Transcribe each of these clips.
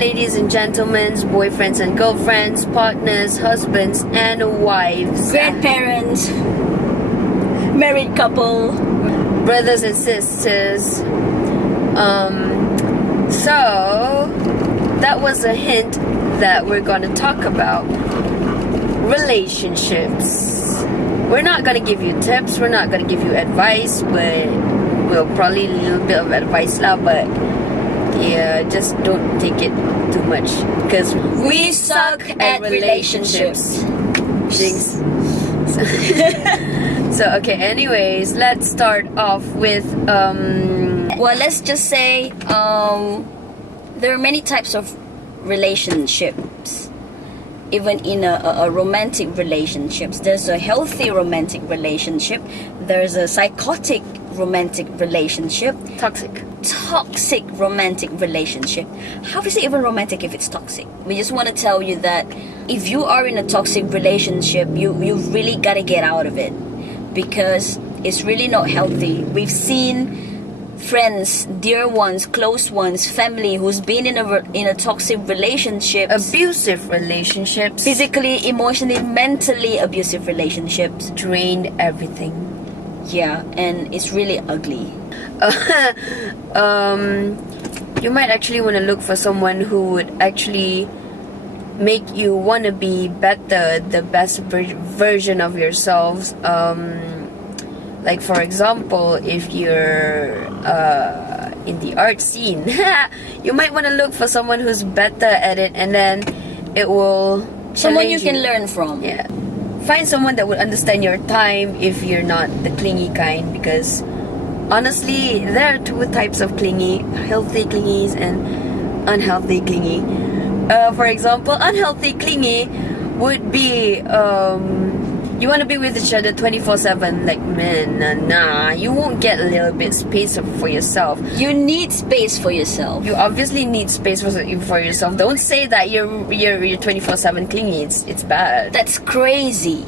ladies and gentlemen, boyfriends and girlfriends, partners, husbands and wives, grandparents, married couple, brothers and sisters. So that was a hint that we're going to talk about relationships. We're not going to give you tips, we're not going to give you advice, but we'll probably a little bit of advice now, but yeah, just don't take it too much because we suck at relationships. Jinx. So okay, anyways, let's start off with well, let's just say there are many types of relationships. Even in a romantic relationships, there's a healthy romantic relationship, there's a psychotic romantic relationship, toxic romantic relationship. How is it even romantic if it's toxic? We just want to tell you that if you are in a toxic relationship, you really got to get out of it, because it's really not healthy. We've seen friends, dear ones, close ones, family who's been in a toxic relationship, abusive relationships, physically, emotionally, mentally abusive relationships, drained everything. Yeah, and it's really ugly. You might actually want to look for someone who would actually make you want to be better, the best version of yourselves. Like for example, if you're in the art scene, you might want to look for someone who's better at it, and then it will someone you can learn from. Yeah, find someone that would understand your time if you're not the clingy kind, because honestly, there are two types of clingy: healthy clingies and unhealthy clingy. For example, unhealthy clingy would be you want to be with each other 24/7. Like, man, nah, you won't get a little bit space for yourself. You need space for yourself. You obviously need space for yourself. Don't say that you're 24/7 clingy. It's bad. That's crazy.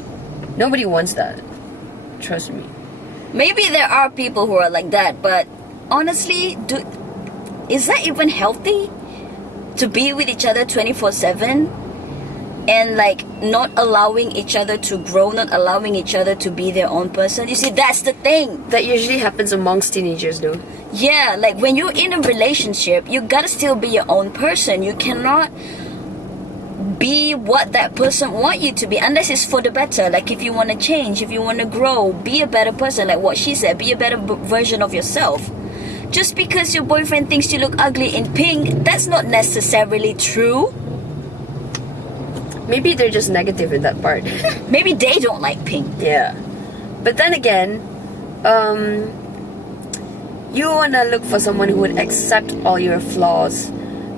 Nobody wants that. Trust me. Maybe there are people who are like that, but honestly, is that even healthy? To be with each other 24/7 and like not allowing each other to grow, not allowing each other to be their own person. You see, that's the thing. That usually happens amongst teenagers though. Yeah, like when you're in a relationship, you gotta still be your own person. You cannot be what that person want you to be unless it's for the better. Like if you want to change, if you want to grow, be a better person, like what she said, be a better version of yourself. Just because your boyfriend thinks you look ugly in pink, that's not necessarily true. Maybe they're just negative in that part. Maybe they don't like pink. Yeah. But then again, you want to look for someone who would accept all your flaws,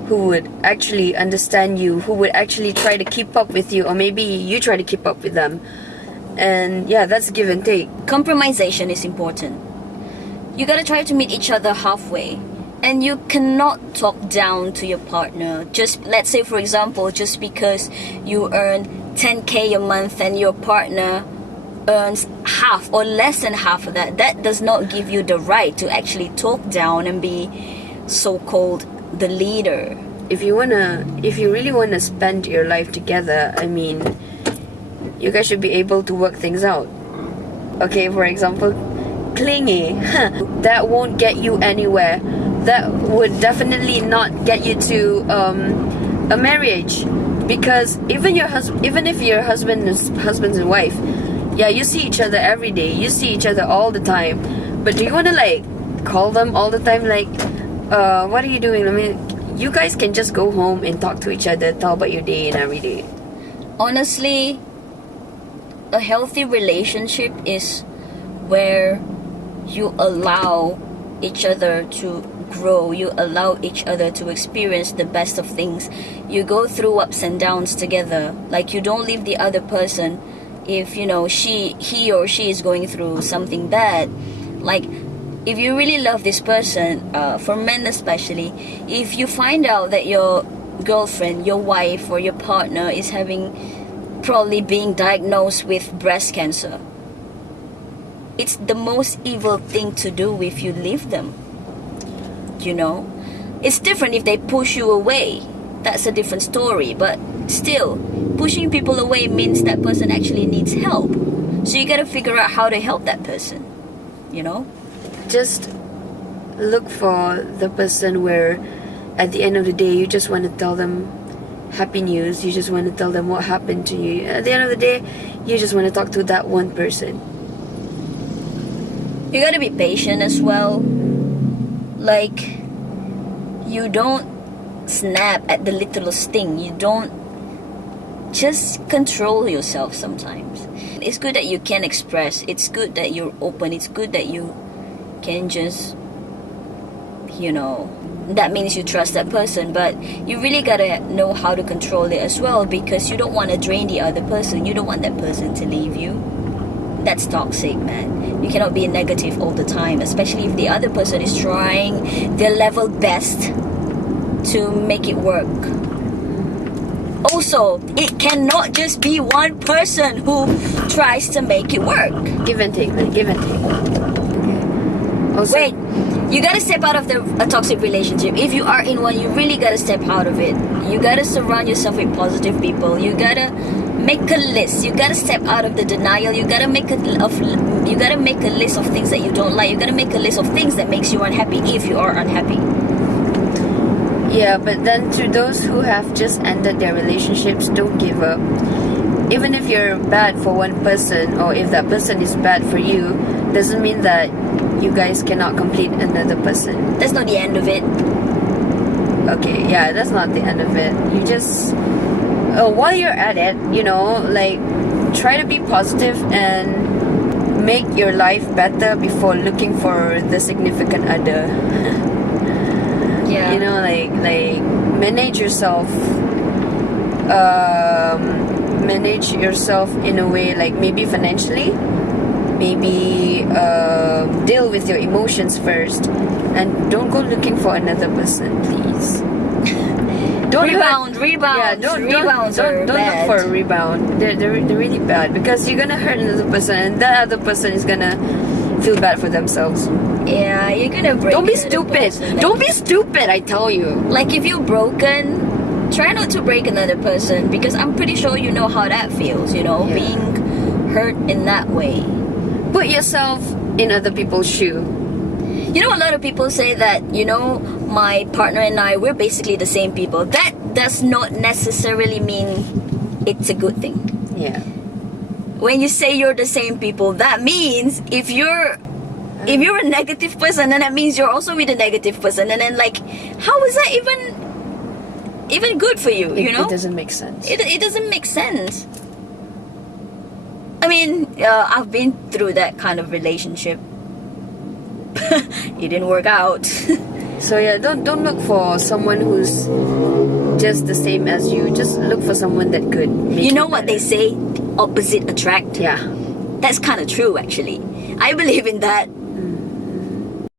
who would actually understand you, who would actually try to keep up with you, or maybe you try to keep up with them. And yeah, that's give and take. Compromisation is important. You gotta try to meet each other halfway. And you cannot talk down to your partner. Just, let's say for example, just because you earn 10K a month and your partner earns half or less than half of that, that does not give you the right to actually talk down and be so-called the leader. If you really wanna spend your life together, I mean, you guys should be able to work things out. Okay, for example, clingy, that won't get you anywhere. That would definitely not get you to a marriage, because even if your husband and wife, yeah, you see each other every day, you see each other all the time, but do you want to like call them all the time, like what are you doing? I mean, you guys can just go home and talk to each other, talk about your day and every day. Honestly, a healthy relationship is where you allow each other to grow, you allow each other to experience the best of things. You go through ups and downs together. Like, you don't leave the other person if, you know, he or she is going through something bad. Like, if you really love this person, for men especially, if you find out that your girlfriend, your wife, or your partner is probably being diagnosed with breast cancer, it's the most evil thing to do if you leave them. You know, it's different if they push you away. that's a different story. But still, pushing people away means that person actually needs help. So you gotta figure out how to help that person, you know? Just look for the person where at the end of the day you just want to tell them happy news, you just want to tell them what happened to you. At the end of the day, you just want to talk to that one person. You gotta be patient as well. Like, you don't snap at the littlest thing. You don't, just control yourself sometimes. It's good that you can express. It's good that you're open. It's good that you can just, you know, that means you trust that person. But you really gotta know how to control it as well, because you don't want to drain the other person. You don't want that person to leave you. That's toxic, man. You cannot be negative all the time, especially if the other person is trying their level best to make it work. Also, it cannot just be one person who tries to make it work. Give and take, man. Give and take. Also, Wait, you gotta step out of a toxic relationship. If you are in one, you really gotta step out of it. You gotta surround yourself with positive people. You gotta make a list. You gotta step out of the denial. You gotta make a list of things that you don't like. You gotta make a list of things that makes you unhappy if you are unhappy. yeah, but then to those who have just ended their relationships, don't give up. Even if you're bad for one person, or if that person is bad for you, doesn't mean that you guys cannot complete another person. That's not the end of it. Okay, yeah, that's not the end of it. You just, while you're at it, you know, like, try to be positive and make your life better before looking for the significant other. Yeah. You know, like manage yourself in a way, like maybe financially, maybe deal with your emotions first, and don't go looking for another person, please. Don't Rebounds don't look for a rebound. They're really bad, because you're gonna hurt another person, and that other person is gonna feel bad for themselves. Yeah, you're gonna break. Don't be another stupid. person. Don't be stupid, I tell you. Like, if you're broken, try not to break another person, because I'm pretty sure you know how that feels, you know, Yeah. being hurt in that way. Put yourself in other people's shoe. You know, a lot of people say that, you know, my partner and I, we're basically the same people. That does not necessarily mean it's a good thing. Yeah. When you say you're the same people, that means if you're a negative person, then that means you're also with a negative person. And then, like, how is that even good for you, you know? It doesn't make sense. It doesn't make sense. I mean, I've been through that kind of relationship. It didn't work out. So yeah, don't look for someone who's just the same as you. Just look for someone that could make You know what they say? Opposite attract. Yeah. That's kind of true, actually. I believe in that.